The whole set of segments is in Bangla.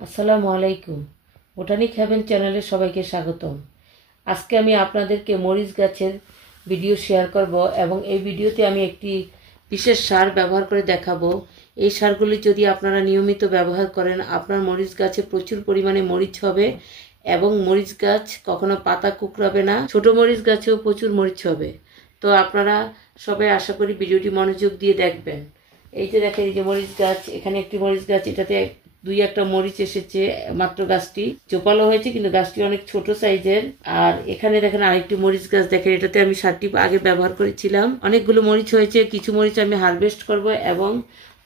আসসালামু আলাইকুম। বোটানিক হেভেন চ্যানেলে সবাইকে স্বাগতম। আজকে আমি আপনাদেরকে মরিচ গাছের ভিডিও শেয়ার করব এবং এই ভিডিওতে আমি একটি বিশেষ সার ব্যবহার করে দেখাবো। এই সারগুলি যদি আপনারা নিয়মিত ব্যবহার করেন, আপনার মরিচ গাছে প্রচুর পরিমাণে মরিচ হবে এবং মরিচ গাছ কখনো পাতা কুঁকড়াবে না। ছোট মরিচ গাছেও প্রচুর মরিচ হবে। তো আপনারা সবাই আশা করি ভিডিওটি মনোযোগ দিয়ে দেখবেন। এই যে দেখেন, এই যে মরিচ গাছ, এখানে একটি মরিচ গাছ, এটাতে দুই একটা মরিচ এসেছে মাত্র। গাছটি জোপালো হয়েছে কিন্তু গাছটি অনেক ছোট সাইজের। আর এখানে দেখেন আরেকটি মরিচ গাছ, দেখেন এটাতে আমি সারটি আগে ব্যবহার করেছিলাম। অনেকগুলো মরিচ হয়েছে, কিছু মরিচ আমি হারভেস্ট করব এবং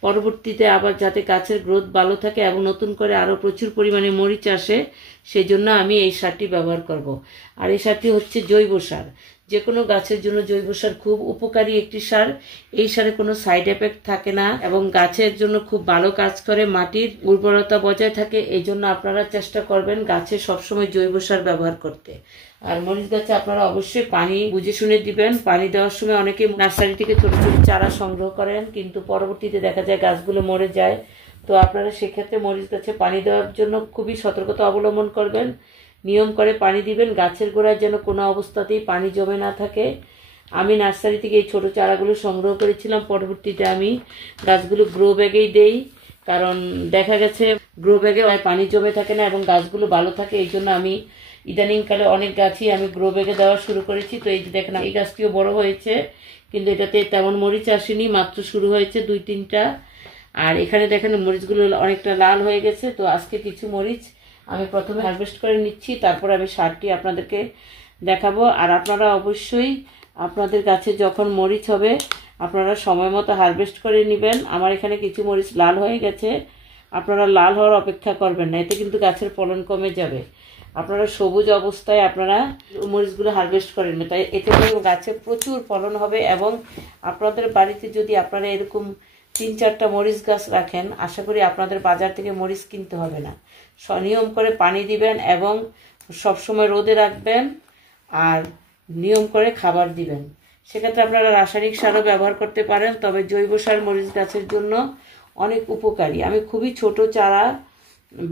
পরবর্তীতে আবার যাতে গাছের গ্রোথ ভালো থাকে এবং নতুন করে আরো প্রচুর পরিমাণে মরিচ আসে, সেই জন্য আমি এই সারটি ব্যবহার করব। আর এই সারটি হচ্ছে জৈব সার। যে কোনো গাছের জন্য জৈব সার খুব উপকারী একটি সার। এই সারে কোনো সাইড এফেক্ট থাকে না এবং গাছের জন্য খুব ভালো কাজ করে, মাটির উর্বরতা বজায় থাকে। এই জন্য আপনারা চেষ্টা করবেন গাছে সবসময় জৈব সার ব্যবহার করতে। আর মরিচ গাছে আপনারা অবশ্যই পানি বুঝে শুনে দিবেন। পানি দেওয়ার সময় অনেকে নার্সারি থেকে ছোট ছোট চারা সংগ্রহ করেন, কিন্তু পরবর্তীতে দেখা যায় গাছগুলো মরে যায়। তো আপনারা সেক্ষেত্রে মরিচ গাছে পানি দেওয়ার জন্য খুবই সতর্কতা অবলম্বন করবেন। নিয়ম করে পানি দিবেন, গাছের গোড়ায় যেন কোনো অবস্থাতেই পানি জমে না থাকে। আমি নার্সারি থেকে এই ছোট চারাগুলো সংগ্রহ করেছিলাম, পরবর্তীতে আমি গাছগুলো গ্রো ব্যাগেই দেই, কারণ দেখা গেছে গ্রো ব্যাগে পানি জমে থাকে না এবং গাছগুলো ভালো থাকে। এই জন্য আমি ইদানিংকালে অনেক গাছই আমি গ্রো ব্যাগে দেওয়া শুরু করেছি। তো এই যে দেখেন, এই গাছটিও বড় হয়েছে কিন্তু এটাতে তেমন মরিচ আসেনি, মাত্র শুরু হয়েছে দুই তিনটা। আর এখানে দেখেন মরিচগুলো অনেকটা লাল হয়ে গেছে। তো আজকে কিছু মরিচ আমি প্রথমে হারভেস্ট করে নিচ্ছি, তারপর আমি সারটি আপনাদেরকে দেখাবো। আর আপনারা অবশ্যই আপনাদের গাছে যখন মরিচ হবে আপনারা সময় মতো হারভেস্ট করে নেবেন। আমার এখানে কিছু মরিচ লাল হয়ে গেছে, আপনারা লাল হওয়ার অপেক্ষা করবেন না, এতে কিন্তু গাছের ফলন কমে যাবে। আপনারা সবুজ অবস্থায় আপনারা মরিচগুলো হারভেস্ট করেন, তাই এতে করে গাছে প্রচুর ফলন হবে। এবং আপনাদের বাড়িতে যদি আপনারা এরকম 3-4টা মরিচ গাছ রাখেন, আশা করি আপনাদের বাজার থেকে মরিচ কিনতে হবে না। নিয়ম করে পানি দিবেন এবং সবসময় রোদে রাখবেন আর নিয়ম করে খাবার দিবেন। সেক্ষেত্রে আপনারা রাসায়নিক সারও ব্যবহার করতে পারেন, তবে জৈব সার মরিচ গাছের জন্য অনেক উপকারী। আমি খুবই ছোট চারা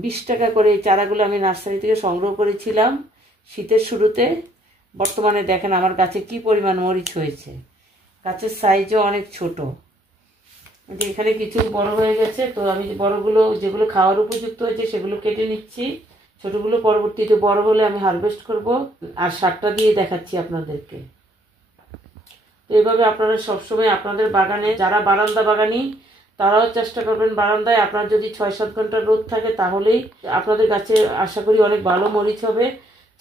20 টাকা করে এই চারাগুলো আমি নার্সারি থেকে সংগ্রহ করেছিলাম শীতের শুরুতে। বর্তমানে দেখেন আমার গাছে কি পরিমাণ মরিচ হয়েছে, গাছের সাইজও অনেক ছোট। এখানে কিছু বড় হয়ে গেছে, তো আমি বড়গুলো যেগুলো খাওয়ার উপযুক্ত হয়েছে সেগুলো কেটে নিচ্ছি। ছোটগুলো পরবর্তীতে বড় হলে আমি হারভেস্ট করব আর সারটা দিয়ে দেখাচ্ছি আপনাদেরকে। তো এইভাবে আপনারা সবসময় আপনাদের বাগানে, যারা বারান্দা বাগানি তারাও চেষ্টা করবেন, বারান্দায় আপনার যদি 6-7 ঘন্টা রোদ থাকে তাহলেই আপনাদের গাছে আশা করি অনেক ভালো মরিচ হবে।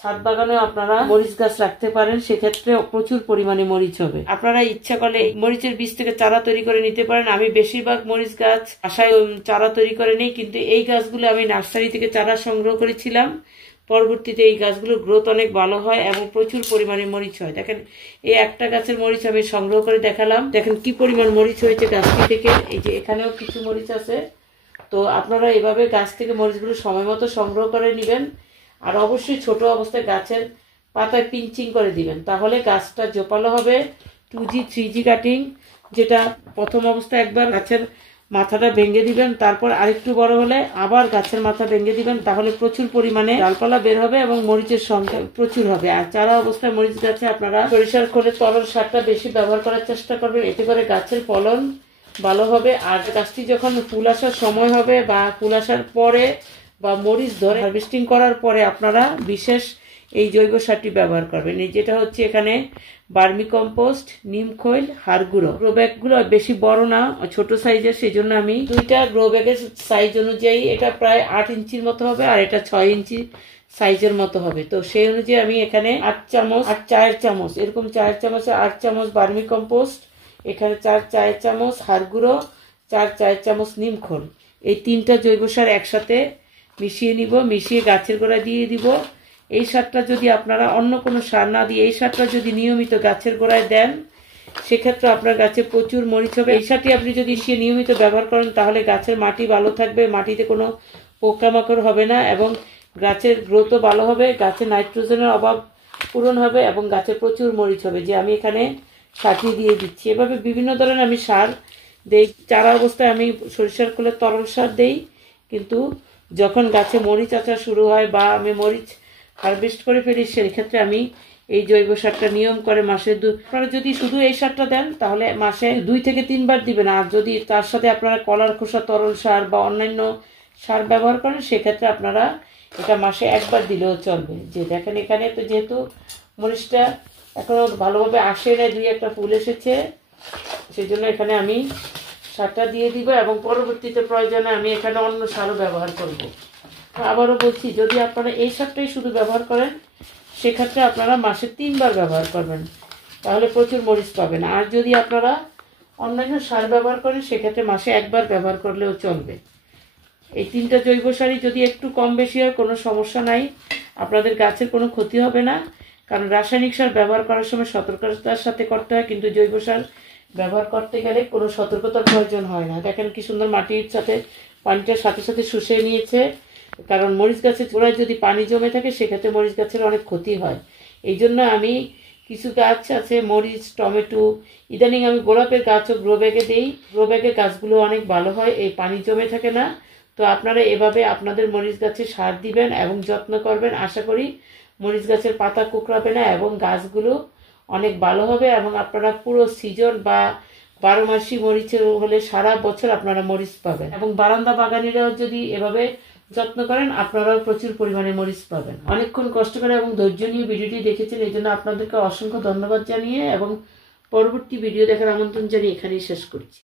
ছাদ বাগানেও আপনারা মরিচ গাছ রাখতে পারেন, সেক্ষেত্রে প্রচুর পরিমাণে মরিচ হবে। আপনারা ইচ্ছা করলে মরিচের বীজ থেকে চারা তৈরি করে নিতে পারেন। আমি বেশিরভাগ মরিচ গাছ বাসায় চারা তৈরি করে নিই, কিন্তু এই গাছগুলো আমি নার্সারি থেকে চারা সংগ্রহ করেছিলাম। পরবর্তীতে এই গাছগুলোর গ্রোথ অনেক ভালো হয় এবং প্রচুর পরিমাণে মরিচ হয়। দেখেন এই একটা গাছের মরিচ আমি সংগ্রহ করে দেখালাম, দেখেন কি পরিমাণ মরিচ হয়েছে গাছটি থেকে। এই যে এখানেও কিছু মরিচ আছে। তো আপনারা এভাবে গাছ থেকে মরিচগুলো সময় মতো সংগ্রহ করে নেবেন। আর অবশ্যই ছোট অবস্থায় গাছের পাতায় পিঞ্চিং করে দিবেন, তাহলে গাছটা জোপালো হবে। 2G 3G কাটিং, যেটা প্রথম অবস্থায় একবার গাছের মাথাটা ভেঙে দিবেন, তারপর আরেকটু বড় হলে আবার গাছের মাথা ভেঙে দিবেন, তাহলে প্রচুর পরিমাণে ডালপালা বের হবে এবং মরিচের সংখ্যা প্রচুর হবে। আর চারা অবস্থায় মরিচ গাছে আপনারা সরিষার খোলের তরল সারটা বেশি ব্যবহার করার চেষ্টা করবেন, এতে করে গাছের ফলন ভালো হবে। আর গাছটি যখন ফুল আসার সময় হবে বা ফুল আসার পরে বা মরিচ ধরে হারভেস্টিং করার পরে আপনারা বিশেষ এই জৈব সারটি ব্যবহার করবেন। এই যেটা হচ্ছে এখানে বার্মি কম্পোস্ট, নিম খৈল, হাড় গুঁড়ো। গ্রো ব্যাগগুলো বেশি বড় না, ছোট সাইজের, সেই জন্য আমি দুইটা গ্রো ব্যাগের সাইজ অনুযায়ী, এটা প্রায় 8 ইঞ্চির মতো হবে আর এটা 6 ইঞ্চি সাইজের মতো হবে। তো সেই অনুযায়ী আমি এখানে 8 চামচ, 8 চায়ের চামচ, এরকম 4 চামচে 8 চামচ বার্মি কম্পোস্ট, এখানে 4 চায়ের চামচ হাড় গুঁড়ো, 4 চায়ের চামচ নিম খৈল, এই 3টা জৈব সার একসাথে মিশিয়ে নিব। মিশিয়ে গাছের গোড়ায় দিয়ে দিব। এই সারটা যদি আপনারা অন্য কোনো সার না দিয়ে এই সারটা যদি নিয়মিত গাছের গোড়ায় দেন, সেক্ষেত্রে আপনার গাছে প্রচুর মরিচ হবে। এই সারটি আপনি যদি নিয়মিত ব্যবহার করেন তাহলে গাছের মাটি ভালো থাকবে, মাটিতে কোনো পোকামাকড় হবে না এবং গাছের গ্রোথও ভালো হবে, গাছের নাইট্রোজেনের অভাব পূরণ হবে এবং গাছে প্রচুর মরিচ হবে। যে আমি এখানে সারটি দিয়ে দিচ্ছি। এভাবে বিভিন্ন ধরনের আমি সার দেই। চারা অবস্থায় আমি সরিষার খোলের তরল সার দেই, কিন্তু যখন গাছে মরিচ আসা শুরু হয় বা আমি মরিচ হারভেস্ট করে ফেলি, সেই ক্ষেত্রে আমি এই জৈব সারটা নিয়ম করে মাসে আপনারা যদি শুধু এই সারটা দেন তাহলে মাসে 2 থেকে 3 বার দিবেন। আর যদি তার সাথে আপনারা কলার খোসা তরল সার বা অন্যান্য সার ব্যবহার করেন, সেক্ষেত্রে আপনারা এটা মাসে 1 বার দিলেও চলবে। যে দেখেন এখানে তো যেহেতু মরিচটা এখনো ভালোভাবে আসে না, 2-1টা ফুল এসেছে, সেই জন্য এখানে আমি সারটা দিয়ে দিব এবং পরবর্তীতে প্রয়োজনে আমি এখানে অন্য সারও ব্যবহার করব। আবারও বলছি, যদি আপনারা এই সারটাই শুধু ব্যবহার করেন সেক্ষেত্রে আপনারা মাসে 3 বার ব্যবহার করবেন, তাহলে প্রচুর মরিচ পাবেন। আর যদি আপনারা অন্যান্য সার ব্যবহার করেন সেক্ষেত্রে মাসে 1 বার ব্যবহার করলেও চলবে। এই 3টা জৈব সারই যদি একটু কম বেশি হয় কোনো সমস্যা নাই, আপনাদের গাছের কোনো ক্ষতি হবে না। কারণ রাসায়নিক সার ব্যবহার করার সময় সতর্কতার সাথে করতে হয়, কিন্তু জৈব সার ব্যবহার করতে গেলে কোনো সতর্কতার প্রয়োজন হয় না। দেখেন কি সুন্দর মাটির সাথে পানিটার সাথে সাথে শুষে নিয়েছে। কারণ মরিচ গাছের গোড়ায় যদি পানি জমে থাকে সেক্ষেত্রে মরিচ গাছের অনেক ক্ষতি হয়। এই জন্য আমি কিছু গাছ আছে মরিচ, টমেটো, ইদানিং আমি গোলাপের গাছও গ্রো ব্যাগে দিই। গ্রো ব্যাগের গাছগুলো অনেক ভালো হয়, এই পানি জমে থাকে না। তো আপনারা এভাবে আপনাদের মরিচ গাছে সার দিবেন এবং যত্ন করবেন। আশা করি মরিচ গাছের পাতা কুঁকড়াবে না এবং গাছগুলো অনেক ভালো হবে এবং আপনারা পুরো সিজন বা 12 মাসি মরিচের হলে সারা বছর আপনারা মরিচ পাবেন। এবং বারান্দা বাগানিরাও যদি এভাবে যত্ন করেন আপনারাও প্রচুর পরিমাণে মরিচ পাবেন। অনেকক্ষণ কষ্ট করে এবং ধৈর্য নিয়ে ভিডিওটি দেখেছেন, এই জন্য আপনাদেরকে অসংখ্য ধন্যবাদ জানিয়ে এবং পরবর্তী ভিডিও দেখার আমন্ত্রণ জানিয়ে এখানেই শেষ করছি।